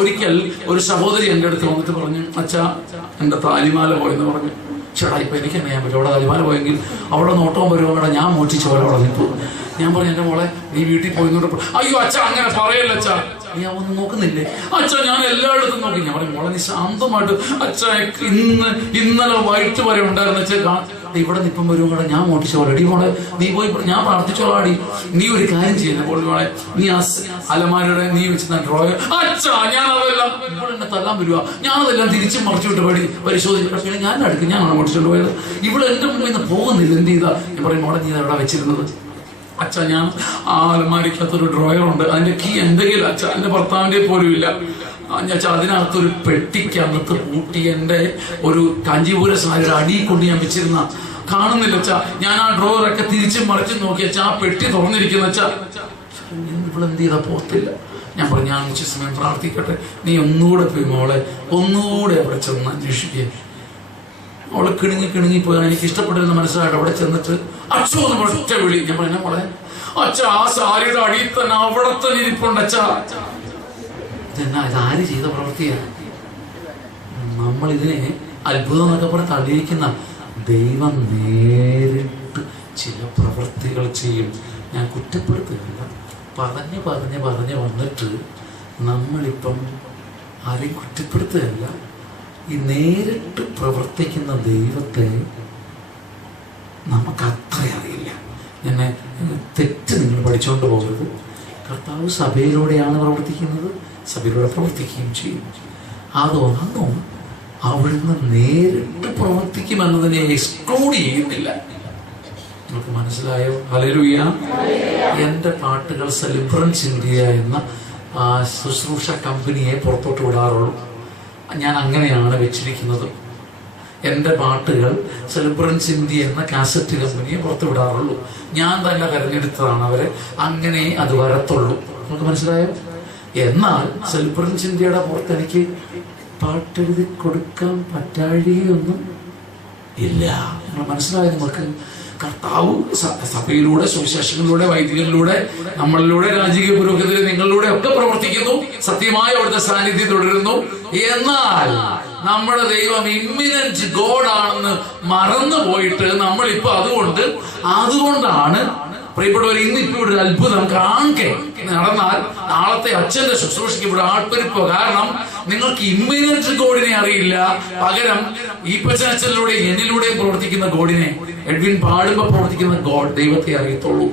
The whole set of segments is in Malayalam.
ഒരിക്കൽ ഒരു സഹോദരി എൻ്റെ അടുത്ത് വന്നിട്ട് പറഞ്ഞു, അച്ഛാ എൻ്റെ താലിമാല പോയെന്ന് പറഞ്ഞു. ചേട്ടാ ഇപ്പൊ എനിക്ക് എന്നെ ചെയ്യാൻ പറ്റും, അവിടെ താലിമാല പോയെങ്കിൽ അവിടെ നോട്ടവും വരുവാങ്ങടെ ഞാൻ മോഷ്ടിച്ച പോലെ അവിടെ നിൽപ്പു. ഞാൻ പറഞ്ഞു, എൻ്റെ മോളെ നീ വീട്ടിൽ പോയിന്നോട്ട്. അയ്യോ അച്ഛാ അങ്ങനെ പറയല്ല അച്ഛാ, നീ ഒന്നും നോക്കുന്നില്ലേ? അച്ഛാ ഞാൻ എല്ലായിടത്തും നോക്കി. ഞാൻ പറഞ്ഞു, മോളെ നീ ശാന്തമായിട്ട്, അച്ഛാ ഇന്നലെ വൈകിട്ട് വരെ ഉണ്ടായിരുന്ന അച്ഛാ ഇവിടെ നിപ്പം വരും കൂടെ ഞാൻ മോട്ടിച്ച പോലെ. അടി മോളെ നീ പോയി, ഞാൻ പ്രാർത്ഥിച്ചോളാടി. നീ ഒരു കാര്യം ചെയ്യുന്ന പോലെ മോളെ, നീ അലമാരയുടെ നീ വെച്ച് ഡ്രോയർ. അച്ഛാ ഞാൻ അതെല്ലാം ഇവിടെ എന്നെ തല്ലാൻ വരുവാ, ഞാനതെല്ലാം തിരിച്ചും മറിച്ചു വിട്ട് പരിശോധിച്ചു. പക്ഷേ ഞാൻ അടുക്കും, ഞാനാണ് മോട്ടിച്ചോണ്ട് പോയത്. ഇവിടെ എന്റെ മുമ്പിൽ നിന്ന് പോകുന്നില്ല, എന്ത് ചെയ്താ? ഞാൻ പറയും, മോളെ നീ എവിടെ വെച്ചിരുന്നത്? അച്ഛാ ഞാൻ ആ അലമാരിക്കകത്തൊരു ഡ്രോയറുണ്ട്, അതിന്റെ കീ എന്റെ കയ്യിൽ അച്ഛാ, എന്റെ ഭർത്താവിന്റെ പോലും ഇല്ല. അതിനകത്തൊരു പെട്ടിക്കകത്ത് കൂട്ടി എൻ്റെ ഒരു കാഞ്ചീപുര സാരിയുടെ അടിയിൽ കൊണ്ട് ഞാൻ വെച്ചിരുന്ന കാണുന്നില്ല അച്ഛാ. ഞാൻ ആ ഡ്രോവറൊക്കെ തിരിച്ചും മറിച്ചും നോക്കി അച്ഛാ, ആ പെട്ടി തുറന്നിരിക്കുന്ന അച്ഛാ. ഇവിടെ എന്ത് ചെയ്താൽ പോകത്തില്ല. ഞാൻ പറഞ്ഞു, ഞാൻ കുറച്ച് സമയം പ്രാർത്ഥിക്കട്ടെ, നീ ഒന്നുകൂടെ പോയി മോളെ ഒന്നുകൂടെ അവിടെ ചെന്ന് അന്വേഷിക്കുക. അവളെ കിണുങ്ങിപ്പോയി. എനിക്ക് ഇഷ്ടപ്പെട്ടിരുന്ന മനസ്സിലായിട്ട് അവിടെ ചെന്നിട്ട് അച്ഛോ എന്ന് ഒറ്റ വിളി. ഞാൻ പറഞ്ഞ മോളെ അച്ഛാ ആ സാരിയുടെ അടിയിൽ തന്നെ അവിടെ തന്നെ ഇരിപ്പുണ്ട് അച്ഛാ. ഇതെന്നാ ഇതാര് ചെയ്ത പ്രവൃത്തിയാണ്? നമ്മളിതിനെ അത്ഭുതം എന്നൊക്കെ പറഞ്ഞ് തള്ളിയിരിക്കുന്ന ദൈവം നേരിട്ട് ചില പ്രവൃത്തികൾ ചെയ്യും. ഞാൻ കുറ്റപ്പെടുത്തുന്നില്ല, പറഞ്ഞ് വന്നിട്ട് നമ്മളിപ്പം ആരെയും കുറ്റപ്പെടുത്തുകയല്ല. ഈ നേരിട്ട് പ്രവർത്തിക്കുന്ന ദൈവത്തെ നമുക്കത്ര അറിയില്ല. എന്നെ തെറ്റ് നിങ്ങൾ പഠിച്ചുകൊണ്ട് പോകരുത്. കർത്താവ് സഭയിലൂടെയാണ് പ്രവർത്തിക്കുന്നത്, സഭയിലൂടെ പ്രവർത്തിക്കുകയും ചെയ്യും. അതൊന്നും അവിടുന്ന് നേരിട്ട് പ്രവർത്തിക്കുമെന്നതിനെ എക്സ്ക്ലൂഡ് ചെയ്യുന്നില്ല. നിങ്ങൾക്ക് മനസ്സിലായോ? ഹല്ലേലൂയ. എൻ്റെ പാട്ടുകൾ സെലിബ്രൻസ് ഇന്ത്യ എന്ന ശുശ്രൂഷ കമ്പനിയെ പുറത്തോട്ട് വിടാറുള്ളൂ. ഞാൻ അങ്ങനെയാണ് വെച്ചിരിക്കുന്നത്. എൻ്റെ പാട്ടുകൾ സെലിബ്രൻസ് ഇന്ത്യ എന്ന കാസറ്റ് കമ്പനിയെ പുറത്തു വിടാറുള്ളൂ. ഞാൻ തന്നെ തിരഞ്ഞെടുത്തതാണ് അവരെ, അങ്ങനെ അത് വരത്തുള്ളൂ. നമുക്ക് മനസ്സിലായോ? എന്നാൽ സെലിബ്രൻസ് ഇന്ത്യയുടെ പുറത്ത് എനിക്ക് പാട്ടെഴുതി കൊടുക്കാൻ പറ്റാഴികയൊന്നും ഇല്ല. നിങ്ങൾ മനസ്സിലായോ? നിങ്ങൾക്ക് കർത്താവ് സഭയിലൂടെ, സുവിശേഷങ്ങളിലൂടെ, വൈദികരിലൂടെ, നമ്മളിലൂടെ, രാജകീയ പുരോഹിതരെ നിങ്ങളിലൂടെ ഒക്കെ പ്രവർത്തിക്കുന്നു. സത്യമായ അവിടുത്തെ സാന്നിധ്യം തുടരുന്നു. എന്നാൽ നമ്മുടെ ദൈവം ഇമ്മിനന്റ് ഗോഡ് ആണെന്ന് മറന്നു പോയിട്ട് നമ്മളിപ്പോ അതുകൊണ്ടാണ് പ്രിയപ്പെട്ടവർ, ഇന്നിപ്പോ ഇവിടെ ഒരു അത്ഭുതം കാണെ നടന്നാൽ നാളത്തെ അച്ഛന്റെ ശുശ്രൂഷയ്ക്ക് ഇവിടെ ആൾപ്പെരിപ്പോ. കാരണം നിങ്ങൾക്ക് ഇമ്മിനന്റ് ഗോഡിനെ അറിയില്ല, പകരം ഈ പച്ചനച്ചനിലൂടെ എന്നിലൂടെ പ്രവർത്തിക്കുന്ന ഗോഡിനെ, എഡ്വിൻ പാടുമ്പോ പ്രവർത്തിക്കുന്ന ഗോഡ് ദൈവത്തെ അറിയത്തുള്ളൂ.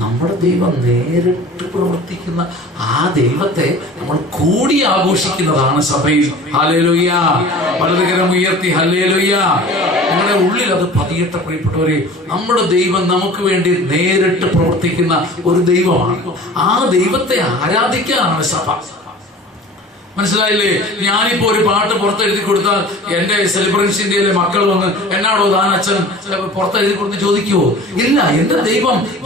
നമ്മുടെ ദൈവം നേരിട്ട് പ്രവർത്തിക്കുന്ന ആ ദൈവത്തെ നമ്മൾ കൂടി ആഘോഷിക്കുന്നതാണ് സഭയിൽ. ഹല്ലേലൂയ. വലതുകരം ഉയർത്തി ഹല്ലേലൂയ. നമ്മുടെ ഉള്ളിൽ അത് പതിയട്ടെ പ്രിയപ്പെട്ടവരെ. നമ്മുടെ ദൈവം നമുക്ക് വേണ്ടി നേരിട്ട് പ്രവർത്തിക്കുന്ന ഒരു ദൈവമാണ്. ആ ദൈവത്തെ ആരാധിക്കാനാണ് സഭ. മനസ്സിലായില്ലേ? ഞാനിപ്പോ ഒരു പാട്ട് പുറത്തെഴുതി കൊടുത്താൽ എന്റെ സെലിബ്രൻസ് ഇന്ത്യയിലെ മക്കൾ വന്ന് എന്നാടോ താൻ അച്ഛൻ പുറത്തെഴുതി കൊടുത്ത് ചോദിക്കുവോ? ഇല്ല. എന്റെ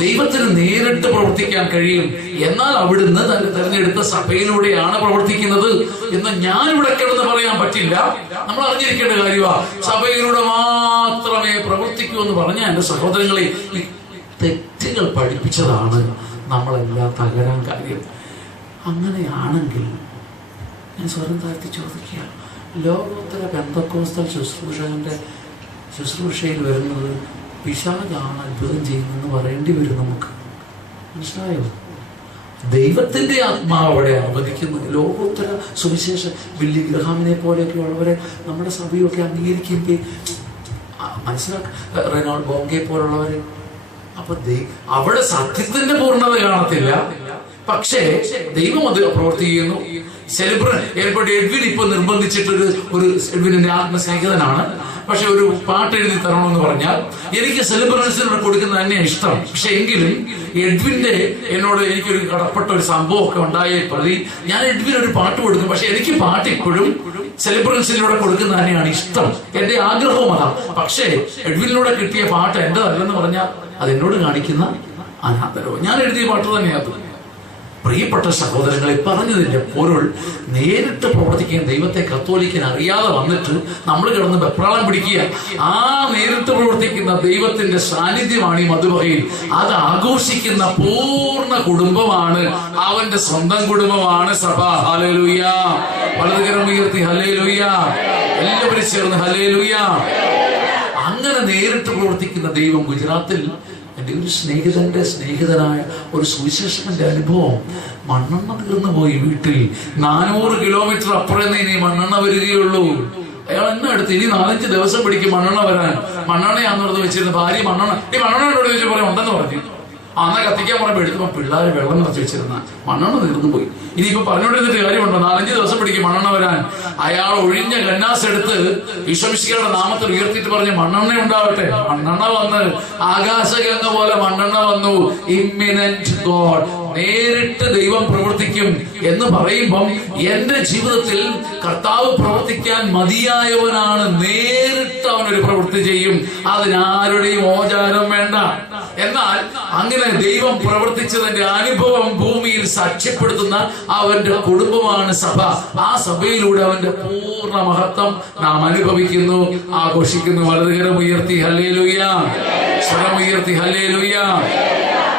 ദൈവത്തിന് നേരിട്ട് പ്രവർത്തിക്കാൻ കഴിയും. എന്നാൽ അവിടുന്ന് തന്നെ തെരഞ്ഞെടുത്ത സഭയിലൂടെയാണ് പ്രവർത്തിക്കുന്നത് എന്ന് ഞാനിവിടെ കിടന്ന് പറയാൻ പറ്റില്ല. നമ്മൾ അറിഞ്ഞിരിക്കേണ്ട കാര്യമാണ്. സഭയിലൂടെ മാത്രമേ പ്രവർത്തിക്കൂ എന്ന് പറഞ്ഞ എന്റെ സഹോദരങ്ങളെ, ഈ തെറ്റുകൾ പഠിപ്പിച്ചതാണ് നമ്മളെല്ലാം തകരാൻ കാര്യം. അങ്ങനെയാണെങ്കിൽ ഞാൻ സ്വരം താഴ്ത്തി ചോദിക്കുക, ലോകോത്തര പെന്തക്കോസ്തൽ ശുശ്രൂഷയിൽ വരുന്നത് പിശാചാണ് അത്ഭുതം ചെയ്യുന്നതെന്ന് പറയേണ്ടി വരും നമുക്ക്. മനസ്സിലായോ? ദൈവത്തിന്റെ ആത്മാവ് അവിടെ അനുവദിക്കുന്നു. ലോകോത്തര സുവിശേഷ ബില്ലി ഗ്രഹാമിനെ പോലെയൊക്കെ ഉള്ളവരെ നമ്മുടെ സഭയൊക്കെ അംഗീകരിക്കുമ്പോൾ മനസ്സിലാക്കുക, റെനോൾഡ് ബോംഗെ പോലുള്ളവരെ. അപ്പൊ അവിടെ സത്യത്തിന്റെ പൂർണ്ണത കാണത്തില്ല, പക്ഷേ ദൈവം അത് പ്രവർത്തിക്കുന്നു. എഡ്വിൻ ഇപ്പൊ നിർബന്ധിച്ചിട്ടൊരു എഡ്വിനിന്റെ ആത്മസ്നേഹിതനാണ്. പക്ഷെ ഒരു പാട്ട് എഴുതി തരണമെന്ന് പറഞ്ഞാൽ എനിക്ക് സെലിബ്രൻസിനോട് കൊടുക്കുന്നത് തന്നെയാണ് ഇഷ്ടം. പക്ഷെ എങ്കിലും എന്നോട് എനിക്കൊരു കടപ്പെട്ട ഒരു സംഭവമൊക്കെ ഉണ്ടായ പ്രതി ഞാൻ എഡ്വിൻ ഒരു പാട്ട് കൊടുക്കും. പക്ഷെ എനിക്ക് പാട്ട് ഇപ്പോഴും സെലിബ്രൻസിലൂടെ കൊടുക്കുന്നത് തന്നെയാണ് ഇഷ്ടം. എന്റെ ആഗ്രഹവും അതാണ്. പക്ഷേ എഡ്വിനിലൂടെ കിട്ടിയ പാട്ട് എന്റേതല്ലെന്ന് പറഞ്ഞാൽ അത് എന്നോട് കാണിക്കുന്ന അനാദരവ്. ഞാൻ എഴുതിയ പാട്ട് തന്നെയാണ്. പ്രിയപ്പെട്ട സഹോദരങ്ങളെ, പറഞ്ഞതിന്റെ പൊരുൾ, നേരിട്ട് പ്രവർത്തിക്കാൻ ദൈവത്തെ കത്തോലിക്കൻ അറിയാതെ വന്നിട്ട് നമ്മൾ കിടന്ന് വെപ്രാളം പിടിക്കുക. ആ നേരിട്ട് പ്രവർത്തിക്കുന്ന ദൈവത്തിന്റെ സാന്നിധ്യമാണ് ഈ മധുബഹയിൽ. അത് ആഘോഷിക്കുന്ന പൂർണ്ണ കുടുംബമാണ്, അവന്റെ സ്വന്തം കുടുംബമാണ് സഭ. ഹല്ലേലൂയ. വലതുകരം ഉയർത്തി ഹല്ലേലൂയ. എല്ലാവരും ചേർന്ന് ഹല്ലേലൂയ. അങ്ങനെ നേരിട്ട് പ്രവർത്തിക്കുന്ന ദൈവം. ഗുജറാത്തിൽ എൻ്റെ ഒരു സ്നേഹിതനായ ഒരു സുവിശേഷകന്റെ അനുഭവം. മണ്ണെണ്ണ തീർന്നു പോയി വീട്ടിൽ. 400 കിലോമീറ്റർ അപ്പുറം ഇനി മണ്ണെണ്ണ വരികയുള്ളൂ. അയാൾ എന്നെ അടുത്ത് ഇനി 4-5 ദിവസം പിടിക്കും മണ്ണെണ്ണ വരാൻ. മണ്ണെണ്ണയാണെന്ന് വെച്ചിരുന്ന ഭാര്യ മണ്ണെണ്ണ എന്നോട് ചോദിച്ചു പറയാം ഉണ്ടെന്ന് പറഞ്ഞു. അന്ന് കത്തിക്കാൻ പറയുമ്പോൾ എടുത്തപ്പോൾ പിള്ളേർ വെള്ളം നിറച്ച് വെച്ചിരുന്ന മണ്ണെണ്ണ തീർന്നു പോയി. ഇനിയിപ്പോ പറഞ്ഞുകൊണ്ടിരുന്നിട്ട് കാര്യമുണ്ടോ? 4-5 ദിവസം പിടിക്കും മണ്ണെണ്ണ വരാൻ. അയാൾ ഒഴിഞ്ഞ ഗന്നാസ് എടുത്ത് ഈശോമിശിഹായുടെ നാമത്തിൽ ഉയർത്തിയിട്ട് പറഞ്ഞ് മണ്ണെണ്ണ ഉണ്ടാവട്ടെ. മണ്ണെണ്ണ വന്ന് ആകാശഗംഗ പോലെ മണ്ണെണ്ണ വന്നു. ഇമ്മിനന്റ് ഗോഡ്, നേരിട്ട് ദൈവം പ്രവർത്തിക്കും എന്ന് പറയുമ്പം എന്റെ ജീവിതത്തിൽ കർത്താവ് പ്രവർത്തിക്കാൻ മതിയായവനാണ്. നേരിട്ട് അവനൊരു പ്രവൃത്തി ചെയ്യും. അതിനാരുടെയും ഓചാരം വേണ്ട. എന്നാൽ അങ്ങനെ ദൈവം പ്രവർത്തിച്ചതിന്റെ അനുഭവം ഭൂമിയിൽ സാക്ഷ്യപ്പെടുത്തുന്ന അവന്റെ കുടുംബമാണ് സഭ. ആ സഭയിലൂടെ അവന്റെ പൂർണ്ണ മഹത്വം നാം അനുഭവിക്കുന്നു, ആഘോഷിക്കുന്നു. വലതുകരം ഉയർത്തി ഹല്ലേലൂയ. സ്വരം ഉയർത്തി ഹല്ലേലൂയ.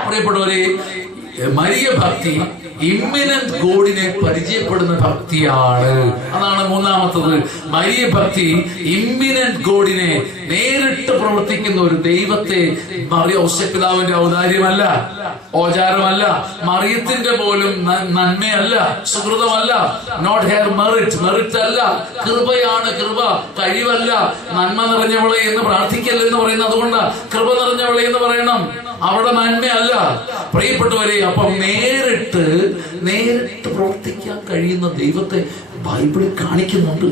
പ്രിയപ്പെട്ടവരെ, മരിയ ഭക്തി ഇമ്മിനന്റ് ഗോഡിനെ പരിചയപ്പെടുന്ന ഭക്തിയാണ്. അതാണ് മൂന്നാമത്തത്. മരിയ ഭക്തി ഇമ്മിനന്റ് ഗോഡിനെ, നേരിട്ട് പ്രവർത്തിക്കുന്ന ഒരു ദൈവത്തെ. ഔസേപ്പിതാവിന്റെ ഔദാര്യമല്ല, ഓചാരമല്ല, മറിയത്തിന്റെ പോലും നന്മയല്ല, സുഹൃതമല്ല, നോട്ട് ഹെയർ മെറിറ്റ് അല്ല, കൃപയാണ്. കൃപ കഴിവല്ല. നന്മ നിറഞ്ഞവളെ എന്ന് പ്രാർത്ഥിക്കല്ലെന്ന് പറയുന്നത് അതുകൊണ്ട് കൃപ നിറഞ്ഞവളെ എന്ന് പറയണം. അവിടെ നന്മയല്ല. പ്രിയപ്പെട്ടവരെ, അപ്പം നേരിട്ട് പ്രവർത്തിക്കാൻ കഴിയുന്ന ദൈവത്തെ ബൈബിളിൽ കാണിക്കുന്നുണ്ട്.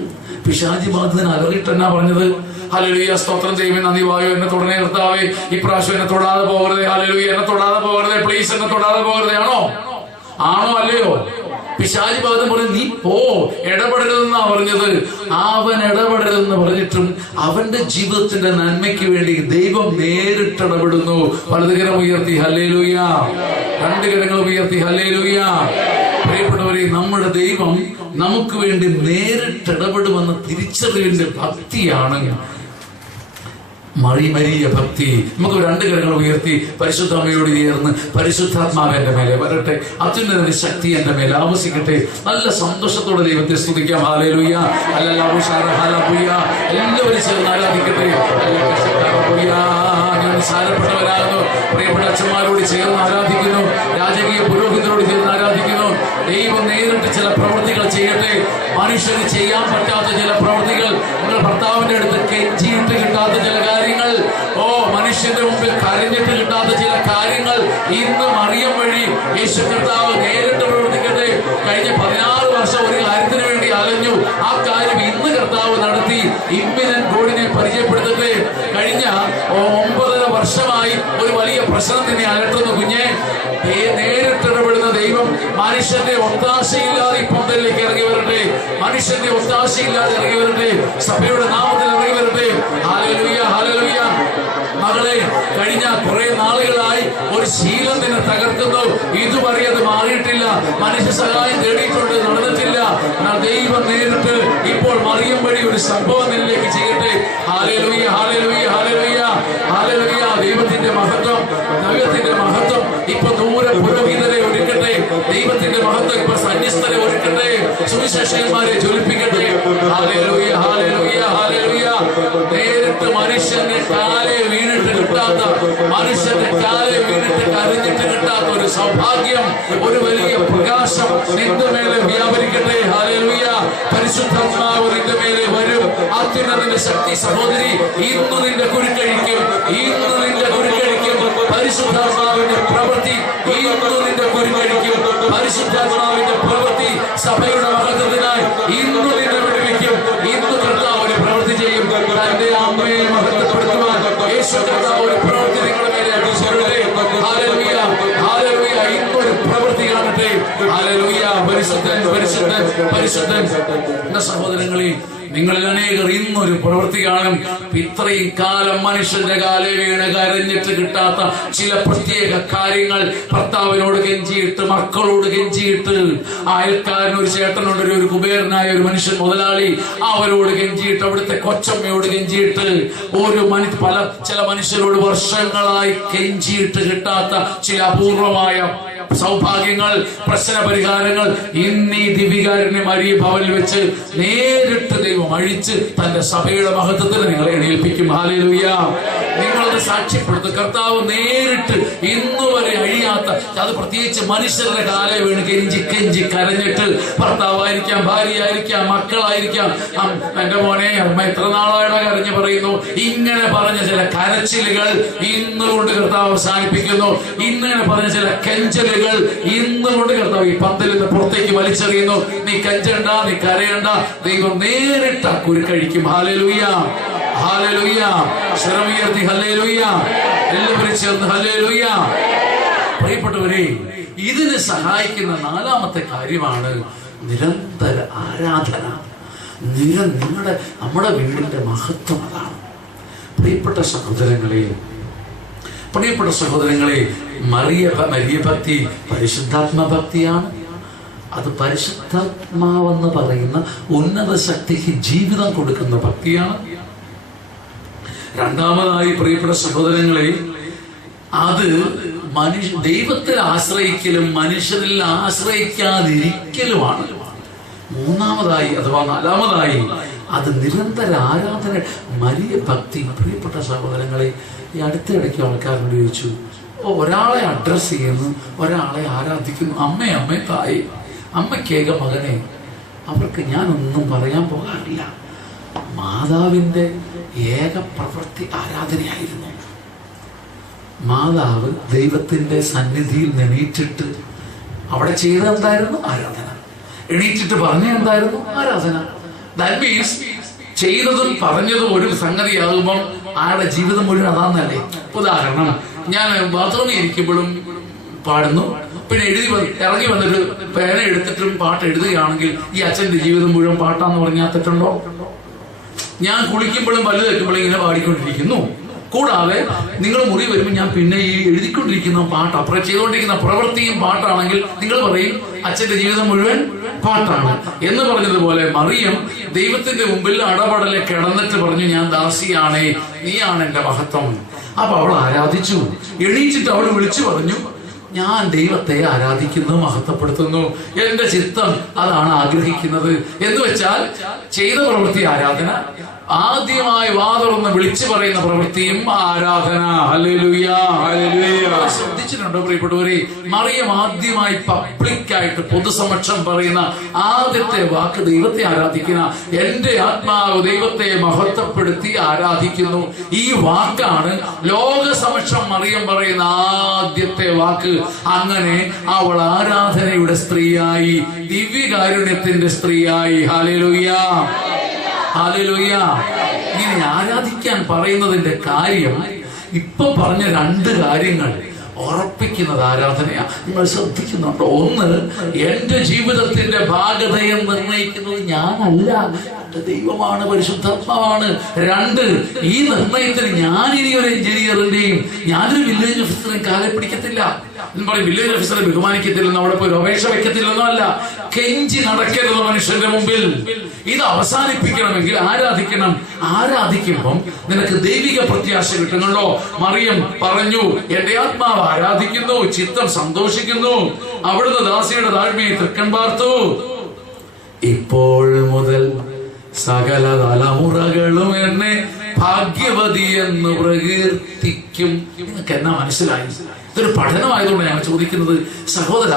പിശാചി ബാധിതൻ അലറിയിട്ട് എന്നാ പറഞ്ഞത്? ഹല്ലേലൂയ, സ്തോത്രം ചെയ്യുമേ, നന്ദി വായോ, എന്നെ തുടനെ നിർത്താവേ, ഇപ്രാവശ്യം എന്നെ തൊടാതെ പോകരുതേ. ഹല്ലേലൂയ, എന്നെ തൊടാതെ പോകരുതേ, പ്ലീസ് എന്നെ തൊടാതെ പോകരുതേ. ആണോ അല്ലയോ? പിശാചി ബാധിതൻ പറഞ്ഞു നീ പോ, ഇടപെടരുതെന്നാ പറഞ്ഞത്. അവൻ ഇടപെടരുതെന്ന് പറഞ്ഞിട്ടും അവന്റെ ജീവിതത്തിന്റെ നന്മയ്ക്ക് വേണ്ടി ദൈവം നേരിട്ട് ഇടപെടുന്നു. വലതുകരം ഉയർത്തി ഹല്ലേലൂയ. 2 കരങ്ങൾ ഉയർത്തി ഹല്ലേലൂയ. പ്രിയപ്പെട്ടവരെ, നമ്മുടെ ദൈവം നമുക്ക് വേണ്ടി നേരിട്ട് ഇടപെടുമെന്ന തിരിച്ചറിവിന്റെ ഭക്തിയാണ് മരിയ ഭക്തി. നമുക്ക് 2 കരങ്ങൾ ഉയർത്തി പരിശുദ്ധാമ്മയോട് ചേർന്ന് പരിശുദ്ധാത്മാവ് എന്റെ മേലെ വരട്ടെ, അത്യുന്നതന്റെ ശക്തി എന്റെ മേലെ ആവസിക്കട്ടെ. നല്ല സന്തോഷത്തോടെ ദൈവത്തെ സ്തുതിക്കാം. ഹല്ലേലൂയ. എല്ലാവരും ചേർന്ന് ആരാധിക്കട്ടെ. ഞാൻ സാരപ്പെട്ടവരാകുന്നു. പ്രിയപ്പെട്ട അച്ഛന്മാരോട് ചേർന്ന് ആരാധിക്കുന്നു. രാജകീയ പുരോഹിതരോട് ചേർന്ന് ആരാധിക്കുന്നു. ദൈവം നേരിട്ട് ചില പ്രവൃത്തികൾ ചെയ്യട്ടെ. മനുഷ്യന് ചെയ്യാൻ പറ്റാത്ത ചില പ്രവൃത്തികൾ, നിങ്ങൾ ഭർത്താവിന്റെ അടുത്ത് കെഞ്ചിയിട്ട് കിട്ടാത്ത ചില കാര്യങ്ങൾ, മനുഷ്യന്റെ മുമ്പിൽ കരഞ്ഞിട്ട് കിട്ടാത്ത ചില കാര്യങ്ങൾ ഇന്ന് മറിയം വഴി യേശു കർത്താവ് നേരിട്ട് പ്രവർത്തിക്കട്ടെ. കഴിഞ്ഞ 16 വർഷം ഒരു കാര്യത്തിന് വേണ്ടി അലഞ്ഞു. ആ കാര്യം ഇന്ന് കർത്താവ് നടത്തി ഇമ്മിനന്റ് ഗോഡിനെ പരിചയപ്പെടുത്തട്ടെ. കഴിഞ്ഞ 9.5 വർഷമായി ഒരു വലിയ പ്രശ്നം തന്നെ അലട്ടുന്ന കുഞ്ഞെ, നേരിട്ട് ഇടപെടുന്ന ദൈവം മനുഷ്യന്റെ ഒത്താശയില്ലാതെ ഈ പന്തലിലേക്ക് ഇറങ്ങി വരട്ടെ. മനുഷ്യന്റെ ഒത്താശയില്ലാതെ ഇറങ്ങി വരട്ടെ. സഭയുടെ നാമത്തിൽ ഇറങ്ങി വരട്ടെ. Hallelujah, hallelujah. മകളെ, കഴിഞ്ഞ കുറെ നാളുകളായി ഒരു ശീലം നിന്നെ തകർക്കുന്നു. ഇതുവരെ അത് മാറിയിട്ടില്ല. മനുഷ്യ സഹായം തേടിയിട്ടുണ്ട്, നടന്നിട്ടില്ല. എന്നാൽ ദൈവം നേരിട്ട് ഇപ്പോൾ മറിയം വഴി ഒരു സംഭവം നിന്നിലേക്ക് ചെയ്യട്ടെ. ഹല്ലേലൂയ, ഹല്ലേലൂയ, ഹല്ലേലൂയ, ഹല്ലേലൂയ. ദൈവത്തിന്റെ മഹത്വം, ദൈവത്തിന്റെ മഹത്വം ഇപ്പൊ ദൂരെ പുരോഹിതരെ ഒരുക്കട്ടെ. ദൈവത്തിന്റെ മഹത്വം ഇപ്പൊ സന്യസ്തരെ ഒരുക്കട്ടെ. സുവിശേഷകന്മാരെ ജ്വലിപ്പിക്കട്ടെ. ഹല്ലേലൂയ, ഹല്ലേലൂയ, ഹല്ലേലൂയ. നേരിട്ട് മനുഷ്യന്റെ കാലെ വീണിട്ട് കിട്ടാത്ത, മനുഷ്യന്റെ കാലെ വീണിട്ട് കരഞ്ഞിട്ട് കിട്ടാത്ത ഒരു സൗഭാഗ്യം, ഒരു വലിയ പ്രകാശം നിന്റെ മേലെ വ്യാപരിക്കട്ടെ. ഹല്ലേലൂയ. പരിശുദ്ധാത്മാവ് നിന്റെ മേലെ വരും. അത്യുന്നതന്റെ ശക്തി സഹോദരി ഇന്ന് നിന്റെ കുരുക്കഴിക്കും. ഇന്ന് നിന്റെ കുരുക്കഴിക്കും. പരിശുദ്ധാത്മാവിന്റെ പ്രവൃത്തി ഇന്ന് നിന്റെ കുരുക്കഴിക്കും. പരിശുദ്ധാത്മാവിന്റെ പ്രവൃത്തി സഭയുടെ മഹത്വത്തിനായി ഇന്ന് നിന്നെ വിടുവിക്കും. ഇന്ന് കർത്താവ് ഒരു പ്രവൃത്തി ചെയ്യും. തന്റെ അമ്മയെ മഹത്വപ്പെടുത്തുവാൻ യേശു കർത്താവ് ഒരു പ്രവൃത്തി നിങ്ങളുടെ മേലെ അടിച്ചോട്ടെ. Hallelujah, hallelujah. ഇന്നൊരു പ്രവൃത്തി കാണട്ടെ. ഹല്ലേലൂയ. പരിശുദ്ധൻ പരിശുദ്ധൻ പരിശുദ്ധൻ. എന്റെ സഹോദരങ്ങളെ, നിങ്ങളിൽ അനേകർ ഇന്നൊരു പ്രവൃത്തി കാണും. ഇത്രയും കാലം മനുഷ്യന്റെ കാലെ വീണ് കരഞ്ഞിട്ട് കിട്ടാത്ത ചില പ്രത്യേക കാര്യങ്ങൾ ഭർത്താവിനോട് കെഞ്ചിയിട്ട്, മക്കളോട് കെഞ്ചിയിട്ട്, അയൽക്കാരൻ ഒരു ചേട്ടനുണ്ട്, ഒരു കുബേരനായ ഒരു മനുഷ്യൻ മുതലാളി, അവരോട് കെഞ്ചിയിട്ട്, അവിടുത്തെ കൊച്ചമ്മയോട് കെഞ്ചിയിട്ട്, ചില മനുഷ്യരോട് വർഷങ്ങളായി കെഞ്ചിയിട്ട് കിട്ടാത്ത ചില അപൂർവമായ സൗഭാഗ്യങ്ങൾ, പ്രശ്ന പരിഹാരങ്ങൾ ഇന്നീ ദിവികാരനെ മരിയ ഭവനിൽ വെച്ച് നേരിട്ട് ദൈവം അഴിച്ച് തന്റെ സഭയുടെ മഹത്വത്തിന് നിങ്ങളെ എണീൽപ്പിക്കും. ഹല്ലേലൂയ. നിങ്ങളത് സാക്ഷ്യപ്പെടുത്തും. കർത്താവ് നേരിട്ട് ഇന്നുവരെ അഴിയാത്ത, അത് പ്രത്യേകിച്ച് മനുഷ്യരുടെ കാലെ വീണ് കെഞ്ചി കെഞ്ചി കരഞ്ഞിട്ട്, ഭർത്താവായിരിക്കാം, ഭാര്യയായിരിക്കാം, മക്കളായിരിക്കാം, എന്റെ മോനെ അമ്മ എത്ര നാളായിട്ട് കരഞ്ഞു പറയുന്നു, ഇങ്ങനെ പറഞ്ഞ ചില കരച്ചിലുകൾ ഇന്നുകൊണ്ട് കർത്താവ് അവസാനിപ്പിക്കുന്നു. ഇങ്ങനെ പറഞ്ഞ ചില കെഞ്ചലുകൾ ഇന്നുകൊണ്ട് കർത്താവ് ഈ പന്തലിൽ നിന്ന് പുറത്തേക്ക് വലിച്ചെറിയുന്നു. നീ കെഞ്ചണ്ട, നീ കരയണ്ട, ദൈവം നേരിട്ട് ആ കുരുക്കഴിക്കും. ഹല്ലേലൂയ, ഹല്ലേലൂയ. ശരമുയർത്തി ഹല്ലേലൂയ. എല്ലാവരും ചേർന്ന് ഹല്ലേലൂയ. പ്രിയപ്പെട്ടവരെ, ഇതിന് സഹായിക്കുന്ന നാലാമത്തെ കാര്യമാണ് നിരന്തര ആരാധന. നമ്മുടെ വീടിന്റെ മഹത്വം അതാണ്. പ്രിയപ്പെട്ട സഹോദരങ്ങളെ, മറിയ ഭക്തി പരിശുദ്ധാത്മഭക്തിയാണ്. അത് പരിശുദ്ധാത്മാവെന്ന് പറയുന്ന ഉന്നത ശക്തിക്ക് ജീവിതം കൊടുക്കുന്ന ഭക്തിയാണ്. രണ്ടാമതായി പ്രിയപ്പെട്ട സഹോദരങ്ങളെ, അത് ദൈവത്തിൽ ആശ്രയിക്കലും മനുഷ്യരിൽ ആശ്രയിക്കാതിരിക്കലുമാണ്. മൂന്നാമതായി അഥവാ നാലാമതായി അത് നിരന്തര ആരാധന, മരിയ ഭക്തി. പ്രിയപ്പെട്ട സഹോദരങ്ങളെ, ഈ അടുത്തിടയ്ക്ക് ആൾക്കാരോട് ചോദിച്ചു, ഒരാളെ അഡ്രസ് ചെയ്യുന്നു, ഒരാളെ ആരാധിക്കുന്നു, അമ്മ തായി, അമ്മയ്ക്കേക മകനെ. അവർക്ക് ഞാനൊന്നും പറയാൻ പോകാറില്ല. മാതാവിൻ്റെ ഏക പ്രവൃത്തി ആരാധനയായിരുന്നു. മാതാവ് ദൈവത്തിൻ്റെ സന്നിധിയിൽ എണീറ്റിട്ട് അവിടെ ചെയ്തെന്തായിരുന്നു? ആരാധന. എണീറ്റിട്ട് പറഞ്ഞ എന്തായിരുന്നു? ആരാധന. ദാറ്റ് മീൻസ് ചെയ്തതും പറഞ്ഞതും ഒരു സംഗതിയാകുമ്പം ആരുടെ ജീവിതം മുഴുവൻ അതാന്നല്ലേ. ഉദാഹരണം, ഞാൻ ബാത്റൂമിൽ ഇരിക്കുമ്പോഴും പാടുന്നു, പിന്നെ ഇറങ്ങി വന്നിട്ട് പേന എടുത്തിട്ടും പാട്ട് എഴുതുകയാണെങ്കിൽ ഈ അച്ഛന്റെ ജീവിതം മുഴുവൻ പാട്ടാന്ന് പറഞ്ഞാൽ തെറ്റുണ്ടോ? ഞാൻ കുളിക്കുമ്പോഴും പല്ല് തേക്കുമ്പോഴും ഇങ്ങനെ പാടിക്കൊണ്ടിരിക്കുന്നു. കൂടാതെ നിങ്ങൾ മുറി വരുമ്പോൾ ഞാൻ പിന്നെ ഈ എഴുതിക്കൊണ്ടിരിക്കുന്ന പാട്ട്, അപ്പുറം ചെയ്തുകൊണ്ടിരിക്കുന്ന പ്രവൃത്തിയും പാട്ടാണെങ്കിൽ നിങ്ങൾ പറയും അച്ഛന്റെ ജീവിതം മുഴുവൻ പാട്ടാണ് എന്ന് പറഞ്ഞതുപോലെ മറിയം ദൈവത്തിന്റെ മുമ്പിൽ അടപടലെ കിടന്നിട്ട് പറഞ്ഞു, ഞാൻ ദാസിയാണേ, നീയാണ് എന്റെ മഹത്വം. അപ്പൊ അവൾ ആരാധിച്ചു. എണീച്ചിട്ട് അവൾ വിളിച്ചു പറഞ്ഞു, ഞാൻ ദൈവത്തെ ആരാധിക്കുന്നു, മഹത്വപ്പെടുത്തുന്നു, എന്റെ ചിത്തം അതാണ് ആഗ്രഹിക്കുന്നത്. എന്ന് വെച്ചാൽ ചെയ്ത പ്രവൃത്തി ആരാധന, ആദ്യമായി വാതുറന്ന് വിളിച്ചു പറയുന്ന പ്രവൃത്തിയും ആരാധന. Hallelujah, hallelujah. ശ്രദ്ധിച്ചിട്ടുണ്ടോ പ്രിയപ്പെട്ടവരെ? മറിയം ആദ്യമായി പബ്ലിക്കായിട്ട് പൊതുസമക്ഷം പറയുന്ന ആദ്യത്തെ വാക്ക് ദൈവത്തെ ആരാധിക്കുന്ന, എന്റെ ആത്മാവ് ദൈവത്തെ മഹത്വപ്പെടുത്തി ആരാധിക്കുന്നു. ഈ വാക്കാണ് ലോകസമക്ഷം മറിയം പറയുന്ന ആദ്യത്തെ വാക്ക്. അങ്ങനെ അവൾ ആരാധനയുടെ സ്ത്രീയായി, ദിവ്യകാരുണ്യത്തിന്റെ സ്ത്രീയായി. Hallelujah, hallelujah. ഇങ്ങനെ ആരാധിക്കാൻ പറയുന്നതിന്റെ കാര്യം, ഇപ്പൊ പറഞ്ഞ രണ്ട് കാര്യങ്ങൾ ഉറപ്പിക്കുന്നത് ആരാധനയാ. നിങ്ങൾ ശ്രദ്ധിക്കുന്നുണ്ടോ? ഒന്ന്, എന്റെ ജീവിതത്തിന്റെ ഭാഗതയെ നിർണയിക്കുന്നത് ഞാനല്ല, എന്റെ ദൈവമാണ്, പരിശുദ്ധാത്മാവാണ്. രണ്ട്, ഈ നിർണയത്തിന് ഞാൻ ഇനി ഒരു എഞ്ചിനീയറിന്റെയും ഞാനൊരു വില്ലേജ് ഓഫീസറിനെയും കാലെ പിടിക്കത്തില്ല. പറയും വില്ലേജ് ഓഫീസറെ ബഹുമാനിക്കത്തില്ലെന്നോ അവിടെ പോയി അപേക്ഷ വെക്കത്തില്ലെന്നോ അല്ല. കെഞ്ചി നടക്കരുത് മനുഷ്യന്റെ മുമ്പിൽ. ഇത് അവസാനിപ്പിക്കണമെങ്കിൽ ആരാധിക്കണം. ആരാധിക്കുമ്പം നിനക്ക് ദൈവിക പ്രത്യാശ കിട്ടുന്നുണ്ടോ? മറിയം പറഞ്ഞു, എന്റെ ആത്മാവ് ആരാധിക്കുന്നു, ചിത്തം സന്തോഷിക്കുന്നു, അവിടുന്ന് ദാസിയുടെ താഴ്മയെ തൃക്കൺ പാർത്തു. ഇപ്പോൾ മുതൽ സകല തലമുറകളും എന്നെ ഭാഗ്യവതി എന്ന് പ്രകീർത്തിക്കും. നിങ്ങൾക്ക് എന്നാ മനസ്സിലായി? ഇതൊരു പഠനമായതുകൊണ്ട് ഞാൻ ചോദിക്കുന്നത്, സഹോദര,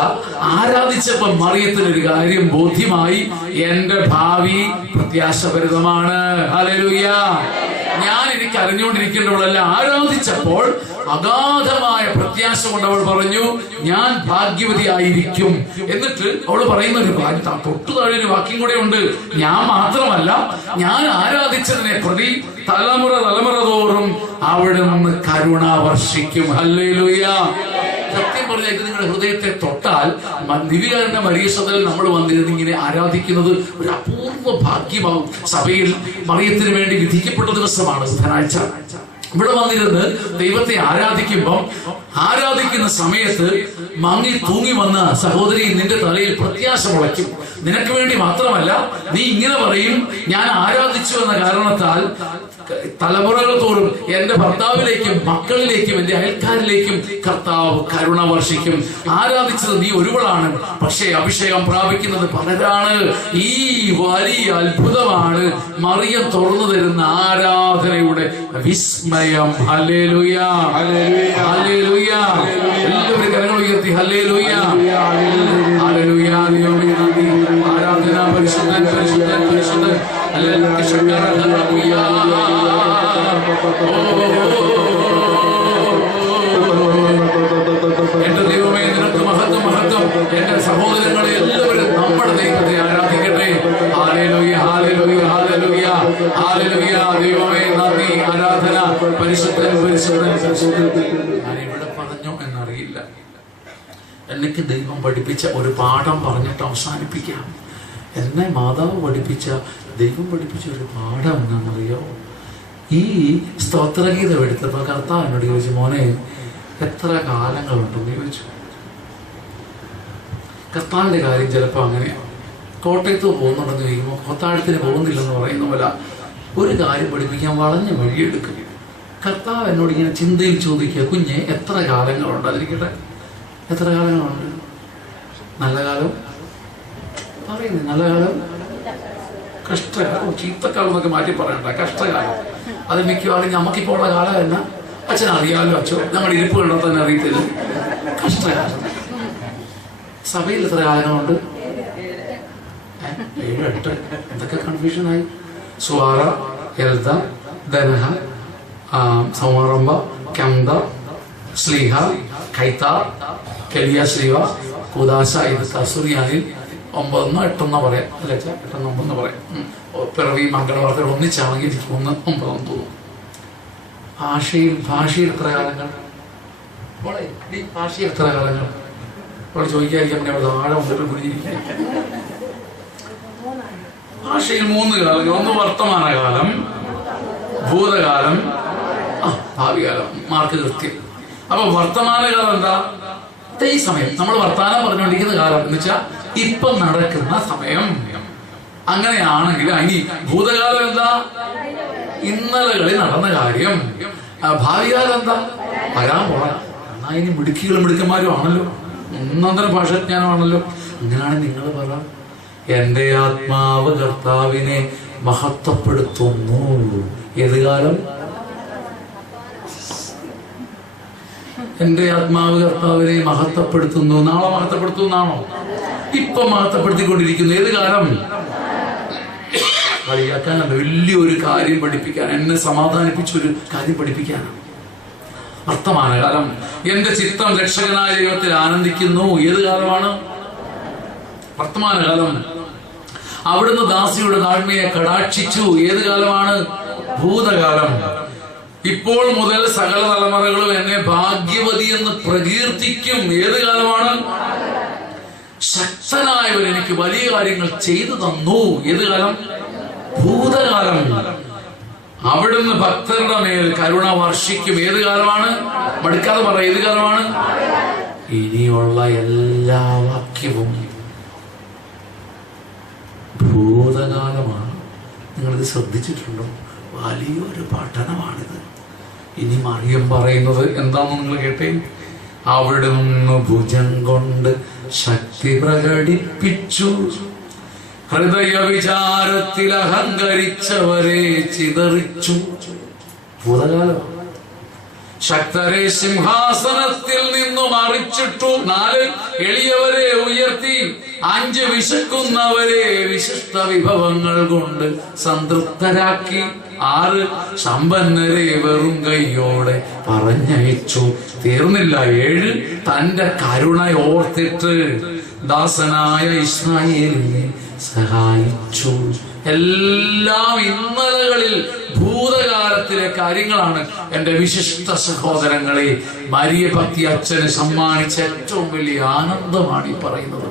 ആരാധിച്ചപ്പോൾ മറിയത്തിന് ഒരു കാര്യം ബോധ്യമായി, എന്റെ ഭാവി പ്രത്യാശഭരിതമാണ്. ഹല്ലേലൂയ. ഞാൻ എനിക്ക് അറിഞ്ഞുകൊണ്ടിരിക്കേണ്ടവളല്ല. ആരാധിച്ചപ്പോൾ അഗാധമായ പ്രത്യാശ കൊണ്ട് അവൾ പറഞ്ഞു, ഞാൻ ഭാഗ്യവതിയായിരിക്കും. എന്നിട്ട് അവൾ പറയുന്ന ഒരു കാര്യം, തൊട്ടു താഴെ ഒരു വാക്യം കൂടെ ഉണ്ട്, ഞാൻ മാത്രമല്ല, ഞാൻ ആരാധിച്ചതിനെ പ്രതി തലമുറ തോറും അവിടുന്ന് കരുണ വർഷിക്കും. ഹല്ലേലൂയ. സത്യം പറഞ്ഞാൽ ഇത് നിങ്ങളുടെ ഹൃദയത്തെ തൊട്ടാൽ ദിവ്യകാരുണ്യ മരിയ സഭയിൽ നമ്മൾ വന്നിരുന്ന് ഇങ്ങനെ ആരാധിക്കുന്നത് ഒരു അപൂർവ ഭാഗ്യമാവും. സഭയിൽ മറിയത്തിന് വേണ്ടി വിധിക്കപ്പെട്ട ദിവസമാണ് ബുധനാഴ്ച. ഇവിടെ വന്നിരുന്ന് ദൈവത്തെ ആരാധിക്കുന്ന സമയത്ത് മങ്ങി തൂങ്ങി വന്ന സഹോദരി നിന്റെ തലയിൽ പ്രത്യാശ മുളയ്ക്കും. നിനക്ക് വേണ്ടി മാത്രമല്ല, നീ ഇങ്ങനെ പറയും, ഞാൻ ആരാധിച്ചു എന്ന കാരണത്താൽ തലമുറകൾ തോറും എന്റെ ഭർത്താവിലേക്കും മക്കളിലേക്കും എന്റെ അയൽക്കാരിലേക്കും കർത്താവ് കരുണ വർഷിക്കും. ആരാധിച്ചത് നീ ഒരുവളാണ്, പക്ഷേ അഭിഷേകം പ്രാപിക്കുന്നത് പലരാണ്. ഈ വലിയ അത്ഭുതമാണ് മറിയം തുറന്നു തരുന്ന ആരാധനയുടെ വിസ്മയം. Hallelujah, hallelujah. എല്ലാവരും കരങ്ങൾ ഉയർത്തി ഹല്ലേലൂയ, ഹല്ലേലൂയ. ആരാധന പരിശുദ്ധൻ, പരിശുദ്ധൻ, പരിശുദ്ധൻ. എന്റെ ദൈവമേ, നിനക്ക് മഹത്വം, മഹത്വം. എന്റെ സഹോദരങ്ങളെ എല്ലാവരും നമ്മുടെ ദൈവത്തെ ആരാധിക്കട്ടെ. ഹല്ലേലൂയ, ഹല്ലേലൂയ, ഹല്ലേലൂയ, ഹല്ലേലൂയ. ദൈവമേ നന്ദി, ആരാധന. പരിശുദ്ധൻ, പരിശുദ്ധൻ, പരിശുദ്ധൻ. ഞാൻ ഇവിടെ പറഞ്ഞോ എന്നറിയില്ല. എനിക്ക് ദൈവം പഠിപ്പിച്ച ഒരു പാഠം പറഞ്ഞിട്ട് അവസാനിപ്പിക്കാം. എന്നെ മാതാവ് പഠിപ്പിച്ച, ദൈവം പഠിപ്പിച്ച ഒരു പാഠം എന്താണെന്നറിയോ? ഈ സ്തോത്രഗീതം എടുത്തപ്പോൾ കർത്താവ് എന്നോട് ചോദിച്ചു, മോനെ എത്ര കാലങ്ങളുണ്ടെന്ന് ചോദിച്ചു. കർത്താവിൻ്റെ കാര്യം ചിലപ്പോൾ അങ്ങനെയാണ്. കോട്ടയത്ത് പോകുന്നുണ്ടെന്ന് ചോദിക്കുമ്പോൾ കൊത്താഴത്തിന് പോകുന്നില്ലെന്ന് പറയുന്ന പോലെ ഒരു കാര്യം പഠിപ്പിക്കാൻ വളഞ്ഞ വഴിയെടുക്കും. കർത്താവ് എന്നോട് ഇങ്ങനെ ചിന്തയിൽ ചോദിക്കുക, കുഞ്ഞെ എത്ര കാലങ്ങളുണ്ട്? അതിരിക്കട്ടെ, എത്ര കാലങ്ങളുണ്ട്? നല്ല കാലം പറയുന്നു, നല്ല കാലം, കഷ്ടകാലം, ചീത്തക്കാലം എന്നൊക്കെ മാറ്റി പറയണ്ട, കഷ്ടകാലം. അത് മിക്കവാറും നമുക്കിപ്പോൾ ഉള്ള കാലം എന്നാ അച്ഛൻ അറിയാമല്ലോ. അച്ഛൻ ഞങ്ങളുടെ ഇരിപ്പ് കണ്ടാൽ തന്നെ അറിയത്തില്ല. കഷ്ടകാലം. സഭയിൽ എത്ര കാലങ്ങളുണ്ട്? 7, 8. എന്തൊക്കെ കൺഫ്യൂഷനായി. സ്വാറ, എൽദ, ദനഹ, സമാരംഭ, കംദ, സ്ലീഹ, കൈത്ത, കെലിയ ശ്രീവ, കുദാശ. ഇത് കസുറിയാനിൽ 9 8 പറയാം, അല്ല 8 9 പറയാം. പിറവി മംഗളവാർത്തകൾ ഒന്നിച്ചാണെങ്കിൽ 1 9 തോന്നും. ഭാഷയിൽ എത്ര കാലങ്ങൾ? ഭാഷയിൽ എത്ര കാലങ്ങൾ? അവിടെ ചോദിക്കാതിരിക്കാൻ വേണ്ടി അവിടെ ആഴം മുതൽ കുഞ്ഞിരിക്കുക. ഭാഷയിൽ 3 കാലങ്ങൾ. ഒന്ന് വർത്തമാനകാലം, ഭൂതകാലം, ഭാവി കാലം. മാർക്ക് കൃത്യം. അപ്പൊ വർത്തമാനകാലം എന്താ? ഈ സമയം നമ്മൾ വർത്തമാനം പറഞ്ഞുകൊണ്ടിരിക്കുന്ന കാലം എന്ന് വെച്ചാൽ ഇപ്പം നടക്കുന്ന സമയം. അങ്ങനെയാണെങ്കിൽ ഇനി ഭൂതകാലം എന്താ? ഇന്നലകളിൽ നടന്ന കാര്യം. ഭാവി കാലം എന്താ? വരാൻ പോണ. എന്നാ ഇനി മിടുക്കന്മാരും ആണല്ലോ, ഒന്നൊന്നര ഭാഷജ്ഞാനമാണല്ലോ. അങ്ങനെയാണ് നിങ്ങൾ പറ, എന്റെ ആത്മാവ് കർത്താവിനെ മഹത്വപ്പെടുത്തുന്നു. ഏത് കാലം? എന്റെ ആത്മാവ് കർത്താവിനെ മഹത്വപ്പെടുത്തുന്നു. നാളെ മഹത്വപ്പെടുത്തുന്നാണോ? ഇപ്പൊ മഹത്വപ്പെടുത്തിക്കൊണ്ടിരിക്കുന്നു. ഏത് കാലം? കളിയാക്കാനല്ല, വലിയൊരു കാര്യം പഠിപ്പിക്കാൻ, എന്നെ സമാധാനിപ്പിച്ചൊരു കാര്യം പഠിപ്പിക്കാനാണ്. വർത്തമാനകാലം. എന്റെ ചിത്തം രക്ഷകനായ ദൈവത്തിൽ ആനന്ദിക്കുന്നു. ഏത് കാലമാണ്? വർത്തമാനകാലം. അവിടുന്ന് ദാസിയുടെ താഴ്മയെ കടാക്ഷിച്ചു. ഏത് കാലമാണ്? ഭൂതകാലം. ഇപ്പോൾ മുതൽ സകല തലമുറകളും എന്നെ ഭാഗ്യവതി എന്ന് പ്രകീർത്തിക്കും. ഏത് കാലമാണ്? ശക്തനായവർ എനിക്ക് വലിയ കാര്യങ്ങൾ ചെയ്തു തന്നു. ഏത് കാലം? ഭൂതകാലം. അവിടുന്ന് ഭക്തരുടെ മേൽ കരുണ വർഷിക്കും. ഏത് കാലമാണ്? മടുക്കാതെ പറ, ഏത് കാലമാണ്? ഇനിയുള്ള എല്ലാ വാക്യവും ഭൂതകാലമാണ്. നിങ്ങളിത് ശ്രദ്ധിച്ചിട്ടുണ്ടോ? വലിയൊരു പഠനമാണിത്. ഇനി മറിയം പറയുന്നത് എന്താണെന്ന് നിങ്ങൾ കേട്ടേ. അവിടുന്ന് ഭുജം കൊണ്ട് ശക്തി പ്രകടിപ്പിച്ചു, ഹൃദയ വിചാരത്തിൽ അഹങ്കരിച്ചവരെ ചിതറിച്ചു. ഭൂതകാലം. ശക്തരെ സിംഹാസനത്തിൽ നിന്നും മറിച്ചിട്ടു. 4 എളിയവരെ ഉയർത്തി. 5 വിശക്കുന്നവരെ വിശിഷ്ട വിഭവങ്ങൾ കൊണ്ട് സംതൃപ്തരാക്കി. 6 സമ്പന്നരെ വെറും കൈയോടെ പറഞ്ഞയച്ചു. തീർന്നില്ല. 7 തന്റെ കരുണ ഓർത്തിട്ട് ദാസനായ ഇസ്രായേലിനെ സഹായിച്ചു. എല്ലാം ഇന്നലകളിൽ ഭൂതകാലത്തിലെ കാര്യങ്ങളാണ്. എന്റെ വിശിഷ്ട സഹോദരങ്ങളെ, മരിയ ഭക്തി അച്ഛന് സമ്മാനിച്ച ഏറ്റവും വലിയ ആനന്ദമാണ് ഈ പറയുന്നത്.